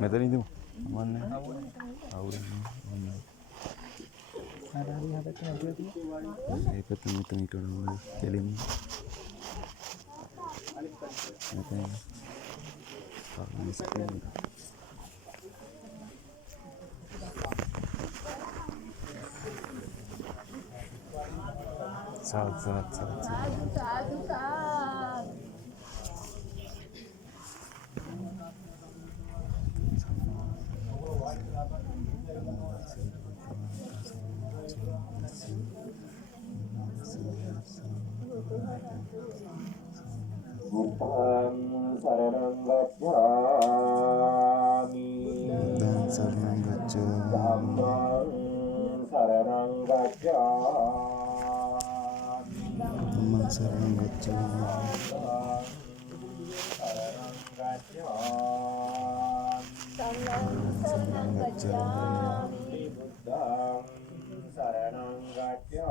Metan itu mana? Auran. Ada hari habis nanti tu. Saya petang itu dulu. Kelim. Metan. Kalau sekian. Saat. Buddhang saranang gacchami. Dan saranang gacchami. Dhammang saranang gacchami. Dhammang saranang gacchami. Saranang gacchami. Saranang gacchami. Buddhang saranang gacchami.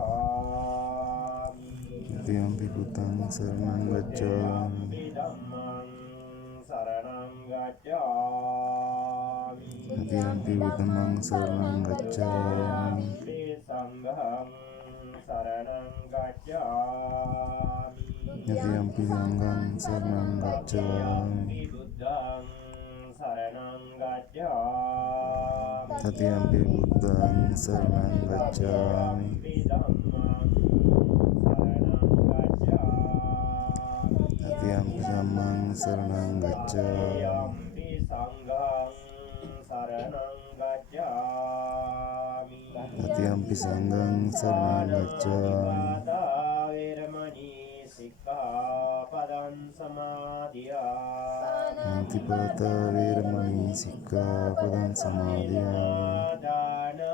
Tiyampi Buddhang saranang gacchami. Dhammang saranang gacchami. Tiyampi Buddhang saranang gacchami. Sanghang saranang gacchami. Tiyampi Sanghang saranang gacchami. Buddhang saranang gacchami. Tiyampi Buddhang saranang gacchami. Dhammang saranang gacchami. Tiyampi Dhammang saranang gacchami. Yampi sanghang saranang gacchami. Tiyampi Sanghang saranang gacchami. Sikkhapada veramani sikkhapadan samadhiyami. Antipata veramani sikkhapadam samadhiyami. Dana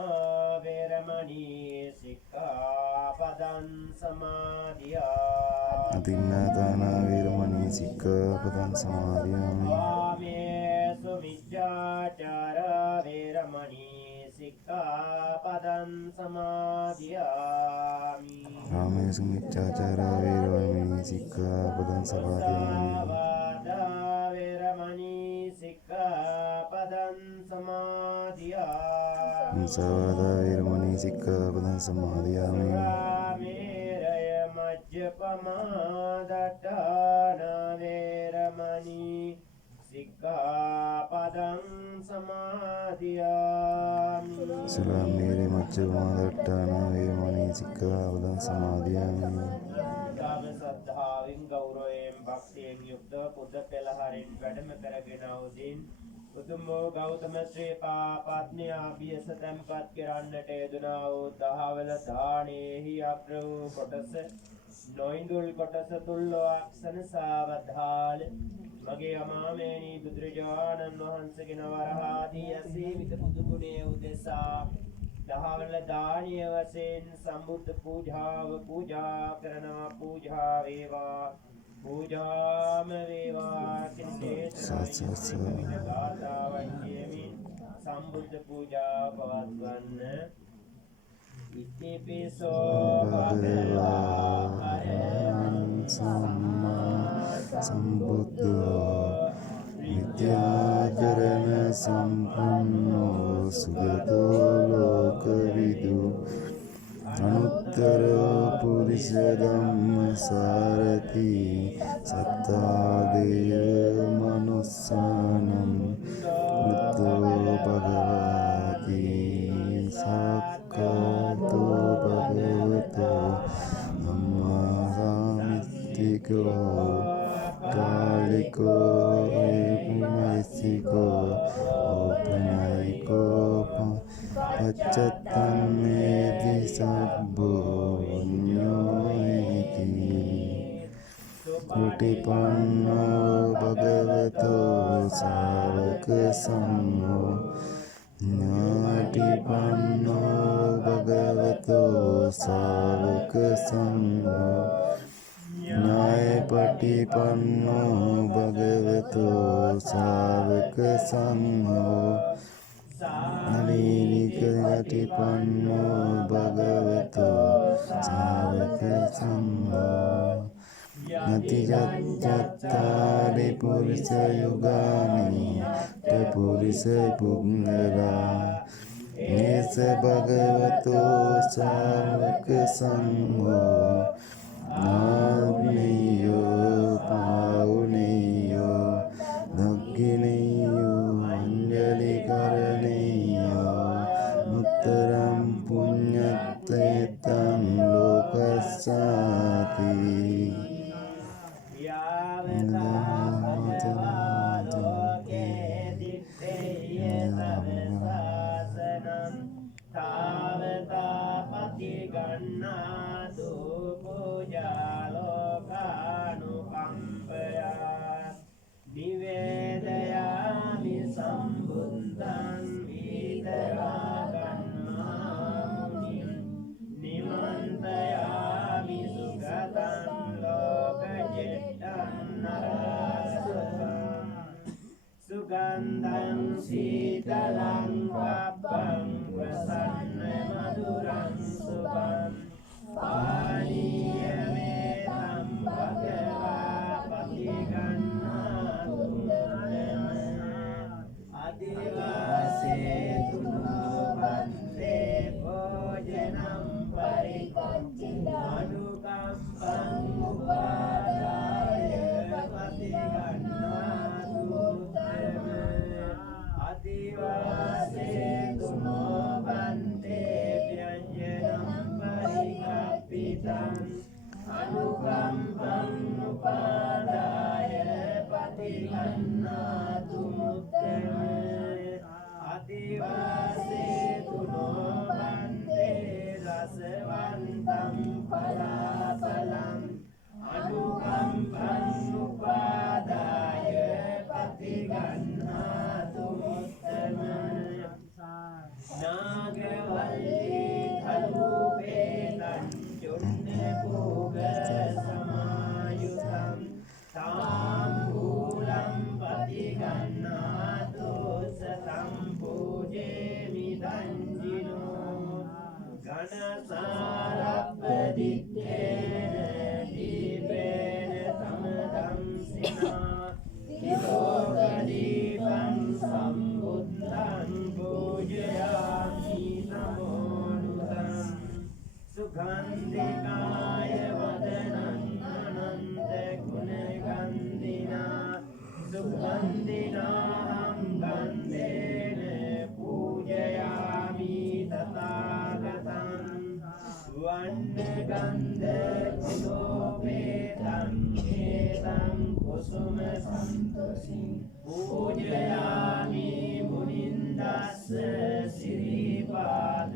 veramani sikkhapadan samadhiyami. Atinadana veramani sikkhapadam samadhiyami. Kamesu miccācara veramani sikkhapadan samadhiyami. Kamesu miccācara veramani sikkhapadam samadhiyami. Musāvāda veramani sikkhapadan samadhiyami. Musāvāda veramani sikkhapadam samadhiyami. Sāmiraya majjapamādaṭṭāna veramani sikkhapadan samadhiyami. Sulamire macchavadaṭṭāna veramani sikkhapadam samadhiyami. දාන සද්ධාවෙන් ගෞරවයෙන් භක්තියෙන් යුක්ත පුද පෙළහරින් වැඩම කරගෙන උදින් උතුම් වූ ගෞතම ශ්‍රී පාපත්නි ආභියස තැන්පත් කරන්නට යෙදුනා වූ දහවල දානේහි අග්‍ර වූ කොටස නොඉඳුල් කොටස තුල්ලෝ අක්ෂණ සාවධාල මගේ අමාමේනී බුදුරජාණන් වහන්සේගේ නවරහාදී අසීමිත බුදු ගුණයේ උදෙසා දහවල දානීය වශයෙන් සම්බුද්ධ පූජාව පූජා කරනවා. පූජා වේවා පූජාම වේවා කිසිේතනයි ගාථාවන් කියමින් සම්බුද්ධ පූජාව පවත්වන්න. ඉතිපිසෝ භගවා අරහං සම්මා සම්බුද්ධෝ විද්‍යාචරණ සම්පන්නෝ සුගතෝ ලෝකවිදු අනුත්තරෝ පුරිස ධම්මසාරති සත්තා දේව මනුස්සානම් බුද්ධෝ භගවති සක්කාතෝ භගවතෝ ධම්මා සාමිත්තිකෝ කාලිකෝ ඒකුමයිසිකෝ ඕපනයිකෝ පච්චත්තන්නේති සබ්බෝ ඤෝයිති කුටිපන්නෝ භගවතෝ සාවක සංඝෝ ඥාතිපන්නෝ භගවතෝ සාවක සංඝෝ ඥායපටිපන්නෝ භගවතෝ සාවක සංඝෝ නලීනික යටිපන්නෝ භගවතෝ සාවක සංඝෝ නතිජත්තාරි පුරිස යුගානි පුරිස පුංගලා ඒස භගවතෝ සාවක සංඝෝ නාග්නියෝ පාවුනියෝ දක්ඛිනියෝ අංජලි කරණීයෝ උත්තරම් පුඤ්ඤත්තේතං ලෝකස්සාති නිවේදයාමි සම්බුද්ධං ඊතරාගන්මාමුනිම් නිමන්තයාමි සුගතං ලෝකජෙට්ටං නරසුඛං සුගන්ධං සීතලං වබ්බං ප්‍රසන්න මధుරං සුඛං පානීයමේතං භගවා පටිගන්නාතු අදිවාසේතු නොබන්තේ භෝජනම් පරිකච්චිදානුකම්පං උපාදාය පටිගන්නාතු අදිවාසේතු නොබන්තේ ව්‍යංජනම් පරිකප්පිතං අනුකම්පං උපාදාය පටිගන්නාතු මුත්තම අදිවාසේතු නොබන්තේ රසවන්තං පලාපලං අනුකම්පං උපාදාය පටිගන්නාතු මුත්තම නාගවල්ලී කලුපේතං චුන්න භෝග සමායුතං තාම්බූලං පටිගන්නාතු සතං පූජේමි දංජිනෝ ඝනසාරප්පදිත්තේන දීපේන තමදං සිනා කිලෝකදීපං සම්බුද්ධං පූජයාමි නමෝ නුතං සුගන්ධිකාය වදනං අනන්ත ගුණගන්ධිනා සුගන්ධිනාහං ගන්ධේන පූජයාමි තථාගතං වන්නගන්ධ කුලෝපේතං හේතං කුසුම සන්තසින් පූජයාමි මුනින්දස්ස සිරිපාද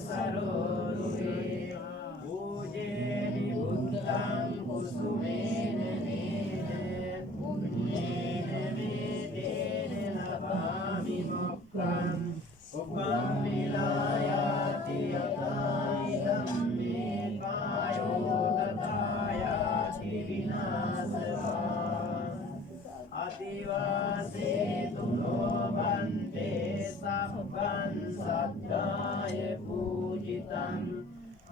සරෝරුහේ පූජේමි බුද්ධං කුසුමේන නේන පුඤ්ඤේන වේදේන ලබාමි මොක්ඛං උපම් විලායාති යතයිදම් මේ කායෝ තථායාති විනාශවා අදිවාසේතු නොබන්තේ සබ්බං සද්ධාය පූජිතං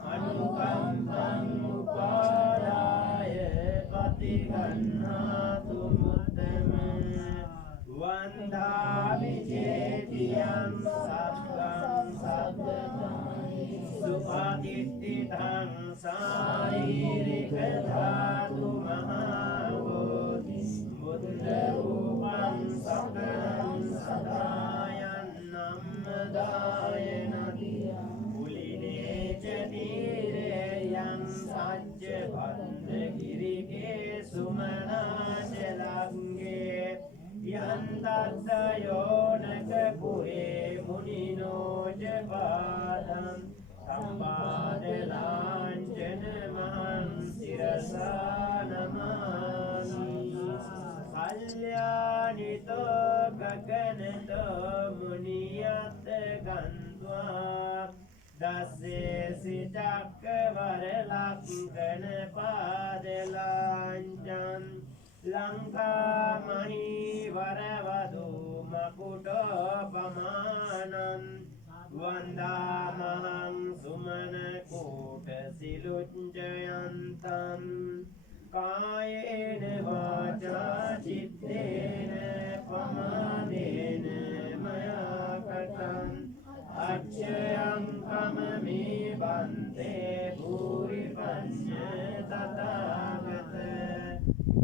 අනුකම්පං උපාදාය පටිගන්නාතු මුත්තම වන්දාමි චේතියං සබ්බං සබ්බකානි සුඛාදිට්ඨිතං සාරීරික ධාතු මහෝති බුද්ධ රූපං සකලං සදායන් නම්දායනති කුලිනේ චදීරයං සච්ච බන්ධ ගිරිකේ සුමනාච ලංගේ යන්තද්දයෝනක පුරේ මුනිනෝජ පාදං සම්පාදලාංජන මහං සිරසානමාමි කල්යානිතෝ ගගනතෝ මුනියත් ගන්්වා දස්සේ චක්කවර ලක්කන පාදලාංජන් ලංකා මහී වරවදු මකුටෝපමානං වන්දාමහං සුමන කෝට සිලුච්චයන්තං කායේන වාචා චිත්තේන පමාදේන මයා කතං අච්ඡයං කමමේ බන්තේ භූරි පඤ්ඤ තථාගත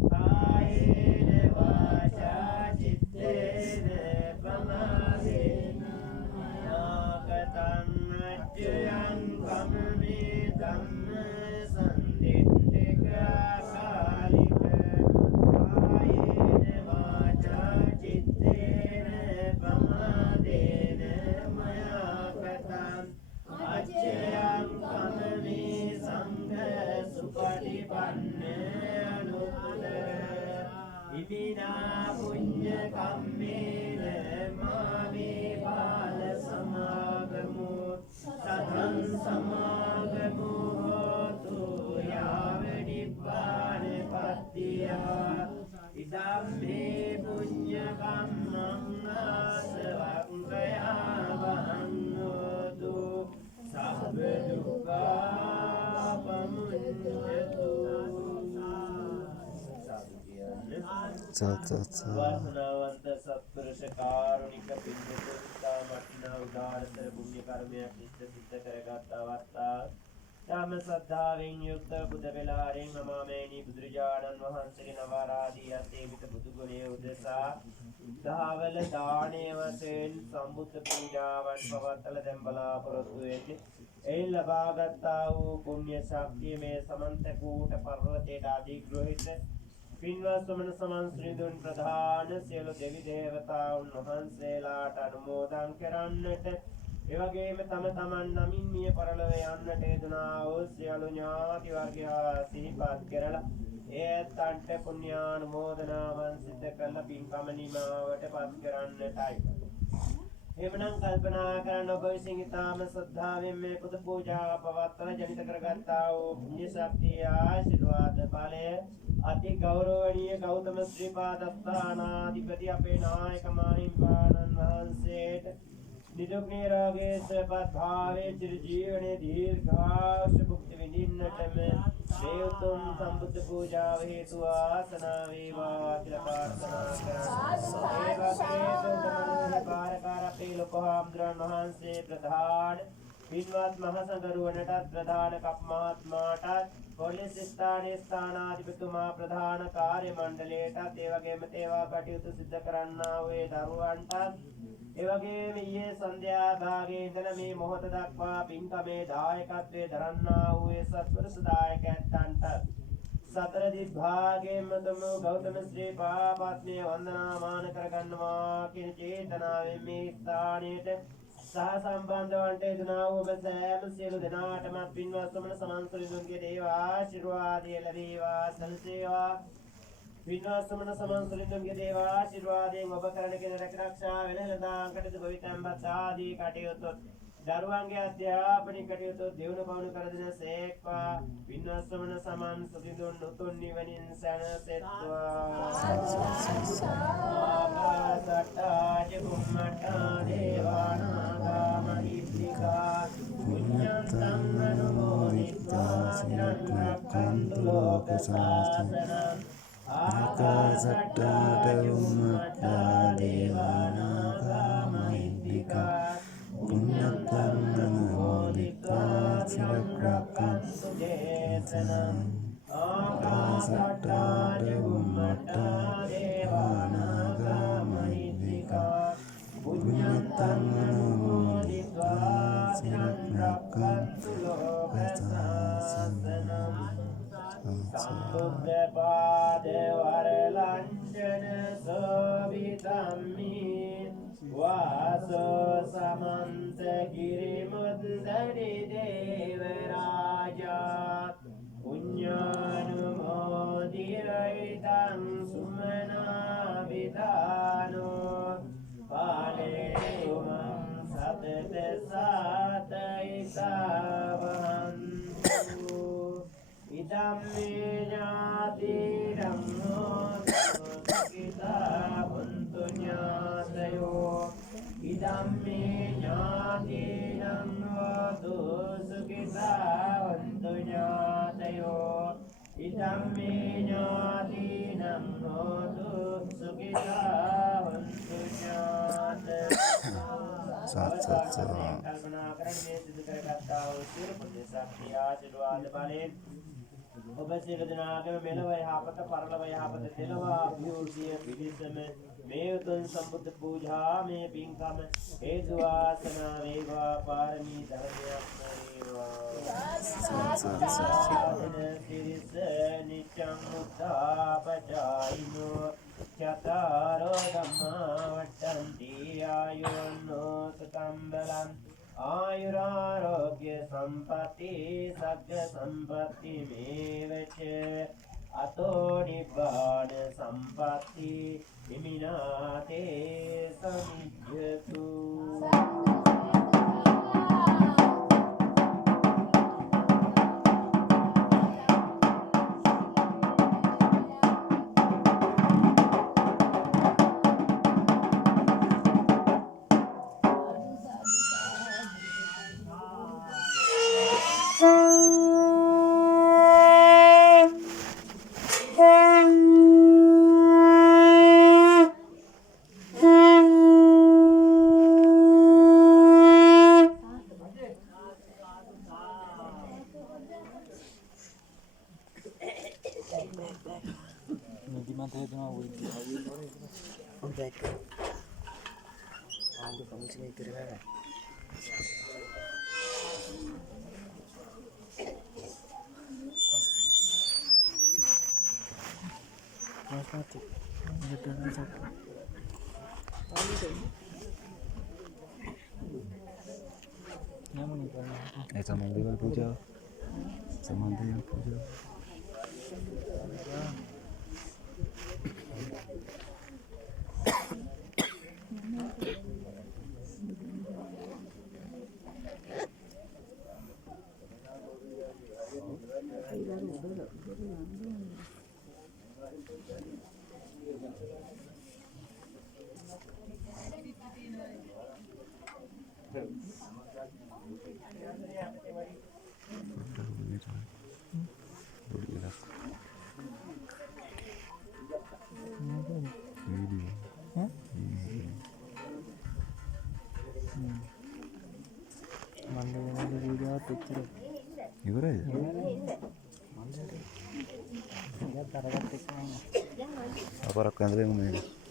කායේන වාචා චිත්තේන පමාදේන මයා කතං අච්ඡයං කමමේ ධම්ම ඉමිනා පුඤ්ඤ කම්මේන මාමේ බාල සමාගමු සතං සමාගමු හෝතු යාව නිබ්බාන පත්තියා ඉදම්මේ පුඤ්ඤ කම්මං ආසවක්ඛයා වහං හෝතු සබ්බ දුක්ඛා පමුඤ්ඤතු වාසනාවන්ත සත්පුරුෂ කාරුණික පින්තුන්තා වටිනා උදාාරතර පුණ්‍ය කර්මයක් ඉෂ්ට සිද්ධ කරගත් අවස්ථාව ධම්ම සද්ධාවෙන් යුක්ත බුද වෙලාරෙන් නමාමේනි බුදුරජාණන් වහන්සේගේ නවාරාදී අසේවිත බුදු ගුණයේ උදෙසා දහවල දාණය වශයෙන් සම්බුද්ධ පූජාවන් පවත්වල දැන් බලාපොරොත්තු වෙන්නේ එයින් ලබාගත්තා වූ පුණ්‍ය ශක්තිය මේ සමන්ත කූට පර්වතයට අධිග්‍රහිත පින්වත් සමන සමන්ස්ත්‍රීදුන් ප්‍රධාන සියලු දෙවි දේවතාවුන් වහන්සේලාට අනුමෝදන් කරන්නට එවැගේම තම තමන් නමින් මිය පරලොව යන්නට යෙදුනා වූ සියලු ඥාති වර්ගයා සිහිපත් කරලා ඒත්තන්ට පුණ්‍යානුමෝදනාවන් සිදු කරලා පින්කම නිමාවට පත් කරන්නටයි. එවනම් කල්පනා කරන ඔබ විසින් ඊටාම ශ්‍රද්ධාවෙන් මේ පුද පූජා පවත්වන ජනිත කරගත්තා වූ පුණ්‍ය ශක්තිය ආශිර්වාද ඵලය අති ගෞරවනීය ගෞතම ශ්‍රී පාදස්ථානාධිපති අපේ නායක මාහිම්පාණන් වහන්සේට නිදුක් නිරෝගී සුවපත් භාවයේ චිර ජීවනයේ දීර්ඝායුෂ භුක්ති විඳින්නටම මේ උතුම් සම්බුද්ධ පූජාව හේතු වාසනා වේවා කියලා ප්‍රාර්ථනා කරනවා. කාරකාර අපේ ලොකෝහාමුදුරන් වහන්සේ ප්‍රධාන පින්වත් මහසඟරුවනටත් ප්‍රධාන කප්මාත්මාටත් පොලිස් ස්ථානයේ ස්ථානාධිපතිතුමා ප්‍රධාන කාර්ය මණ්ඩලයටත් ඒ වගේම ඒවා කටයුතු සිදු කරන්නා වූ දරුවන්ටත් ඒ වගේම ඊයේ සන්ධ්‍යා භාගයේ ඉඳලා මේ මොහොත දක්වා පින්කමේ දායකත්වයේ දරන්නා වූ සත්පුරුෂ දායකයන්ට සතර දිග්භාගයෙන්ම තම ගෞතම ශ්‍රී පාපත්මිය වන්දනාමාන කරගන්නවා කියන චේතනාවෙන් මේ ස්ථානයේට සහ සම්බන්ධවන්ට යෙදුනා වූ ඔබ සෑම සියලු දෙනාටම පින්වත් සමන සමන්සුරිඳුන්ගේ දේව ආශිර්වාදය ලැබේවා සල්සේවා. පින්වත් සමන සමන්සුරිඳුන්ගේ දේව ආශිර්වාදයෙන් ඔබ කරන කෙන රැකරක්ෂා වෙනලදාන් කටයුතු ගොවිතැන්පත් ආදී කටයුතු දරුවන්ගේ අධ්‍යාපනික කටයුතු දියුණු පවුණු කර දෙන සේක්වා. පින්වත් සමන සමන්සුරිඳුන් උතුම් නිවනින් සැනසෙත්වා. ආකාශට්ටා චුම්මට්ටා දේවානාගා මහිත්‍තිකා පුඤ්ඤන්තං අනුමෝදිत्वा චිරං රක්ඛන්තු ලෝක සාසනං. ආකාශට්ටා චුම්මට්ටා දේවානාගා මහිත්‍තිකා පුඤ්ඤන්තං අනුමෝදිत्वा චිරං රක්ඛන්තු දේශනං. ආකාශට්ටා චුම්මට්ටා දේවානාගා මහිත්‍තිකා පුඤ්ඤන්තං අනුමෝදිत्वा චිරං රක්ඛන්තු ලෝක සාසනං. සම්බුද්ධ පාද වරලංජන සෝවිතම්මි වාසෝ සමන්ත ගිරිමුද්දරි දේව රාජා පුඤ්ඤානුමෝදිතං සුමනා විදානෝ පාලේ තුමන් සතත සාතයිසවන්තු ඉදම්මේ ඥාතිරං සුඛිතා වന്തു ඥාතයෝ ඉදම්මේ ඥාතිරං වතු සුඛිතා වന്തു ඥාතයෝ ඉදම්මේ ඥාතිනම් හෝතු සුඛිතා වന്തു ඥාත සත් කල්පනා කරන්නේ සිදු කරගත්තා වූ සියලු පුණ්‍ය ශක්තිය ආශිර්වාද බලයෙන් ඔබ සියලු දෙනාගේම මෙලව යහපත පරලොව යහපත දෙලව අභිවෘද්ධිය පිණිසම මේ උතුම් සම්බුද්ධ පූජා මේ පින්කම හේතු වාසනා වේවා පාරමී ධර්මයක් වේවා සිරිස නිච්ඡං උද්ධාපචායිනෝ චතරෝ ධම්මා වට්ටන්ති ආයුන්නෝ සතම් බලං ආයුරාෝග්‍ය සම්පatti සග්ග සම්පatti මේවච අතෝ නිබ්බාන සම්පatti හිමිනාතේ සමිජ්ජතු සමන් දේවල් පූජාව සමන් දේවල් පූජාව ඉවරයිද? අපරක් ඇඳලෙමු මේක.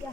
Ya.